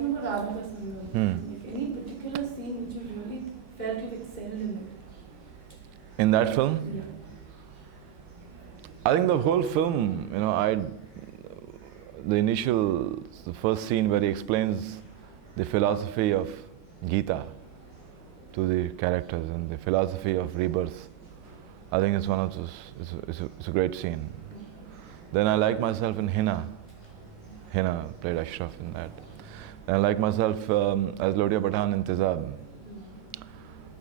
talking about Radhika Sangam, if any particular scene which you really felt you excelled in it? In that film? Yeah. I think the whole film, the first scene where he explains the philosophy of Gita to the characters and the philosophy of rebirth, I think it's one of those, it's a great scene. Then I like myself in Hina. Hina played Ashraf in that. Then I like myself as Lodia Pathan in Tizab.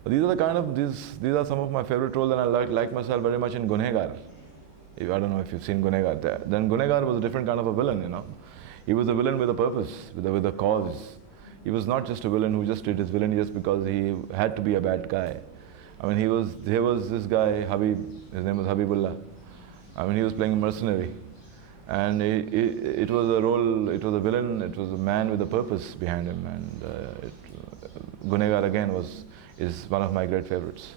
These are some of my favorite roles, and I like myself very much in Gunegar. I don't know if you've seen Gunegar. Then Gunegar was a different kind of a villain, you know. He was a villain with a purpose, with a cause. He was not just a villain who just did his villain just because he had to be a bad guy. I mean, there was this guy, Habib, his name was Habibullah. I mean, he was playing a mercenary. And it was a role, it was a villain, it was a man with a purpose behind him. And Gunegar again is one of my great favorites.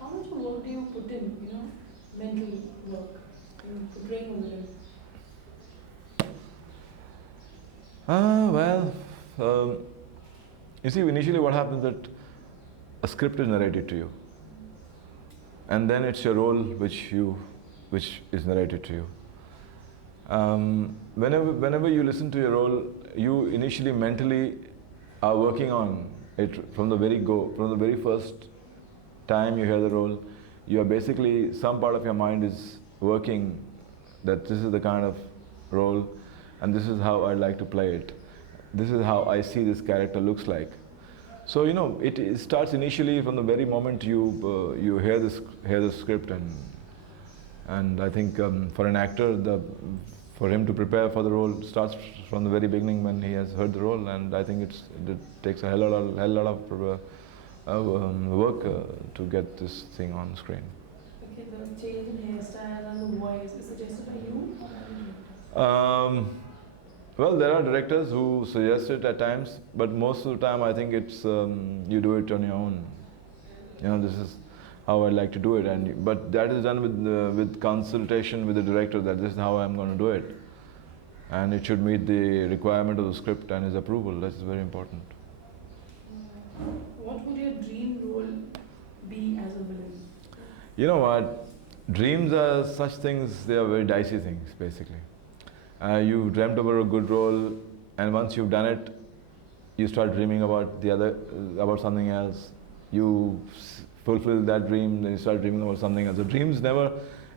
How much work do you put in, mental work, in portraying a villain? You see, initially what happens that a script is narrated to you, and then it's your role which is narrated to you. Whenever you listen to your role, you initially mentally are working on it from the very first time you hear the role. You are basically, some part of your mind is working that this is the kind of role and this is how I'd like to play it. This is how I see this character looks like. So it starts initially from the very moment you hear the script, and I think for an actor, for him to prepare for the role starts from the very beginning when he has heard the role, and I think it takes a hell lot of work to get this thing on screen. Okay, the change in hairstyle and the voice is suggested by you or by well, there are directors who suggest it at times, but most of the time I think it's you do it on your own. This is how I like to do it, but that is done with consultation with the director, that this is how I'm going to do it, and it should meet the requirement of the script and his approval. That's very important. What would your dream role be as a villain? You know what? Dreams are such things, they are very dicey things, basically. You've dreamt over a good role, and once you've done it, you start dreaming about something else. You fulfill that dream, then you start dreaming about something else. So dreams never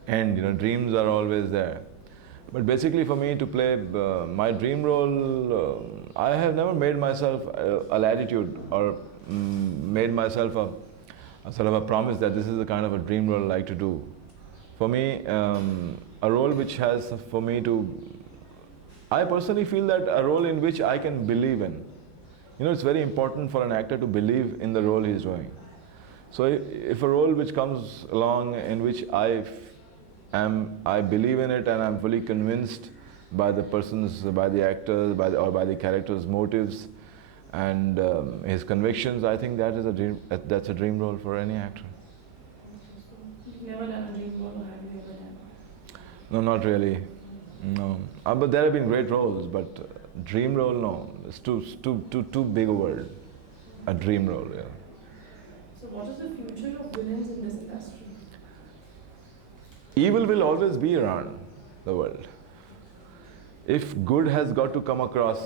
end, dreams are always there. But basically for me to play my dream role, I have never made myself a latitude or made myself a sort of a promise that this is the kind of a dream role I like to do. For me, a role which has for me to, I personally feel that a role in which I can believe in. It's very important for an actor to believe in the role he is doing. So if a role which comes along in which I believe in it and I'm fully convinced by the person's, by the actors, or by the character's motives and his convictions, I think that's a dream role for any actor. You've never done a dream role, or have you ever done? No, not really. No. But there have been great roles, but dream role, no. It's too big a word. A dream role, yeah. So what is the future of villains in this industry? Evil will always be around the world. If good has got to come across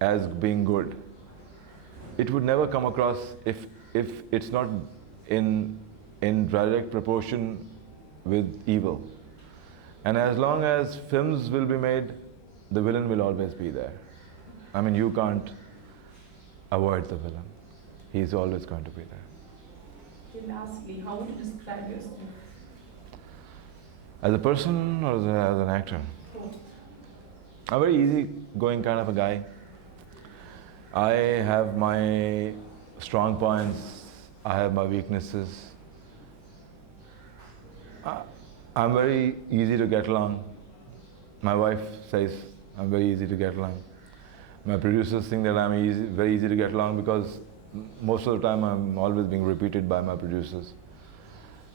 as being good, it would never come across if it's not in direct proportion with evil. And as long as films will be made, the villain will always be there. I mean, you can't avoid the villain. He's always going to be there. Okay, lastly, how would you describe yourself? As a person or as an actor? Both. I'm a very easygoing kind of a guy. I have my strong points, I have my weaknesses. I'm very easy to get along. My wife says I'm very easy to get along. My producers think that I'm very easy to get along because most of the time I'm always being repeated by my producers.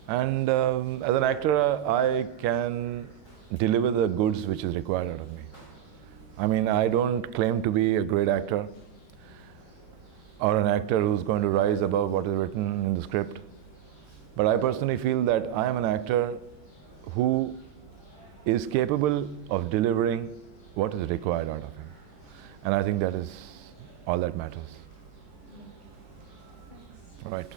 And as an actor, I can deliver the goods which is required out of me. I mean, I don't claim to be a great actor or an actor who's going to rise above what is written in the script. But I personally feel that I am an actor who is capable of delivering what is required out of him. And I think that is all that matters. Right.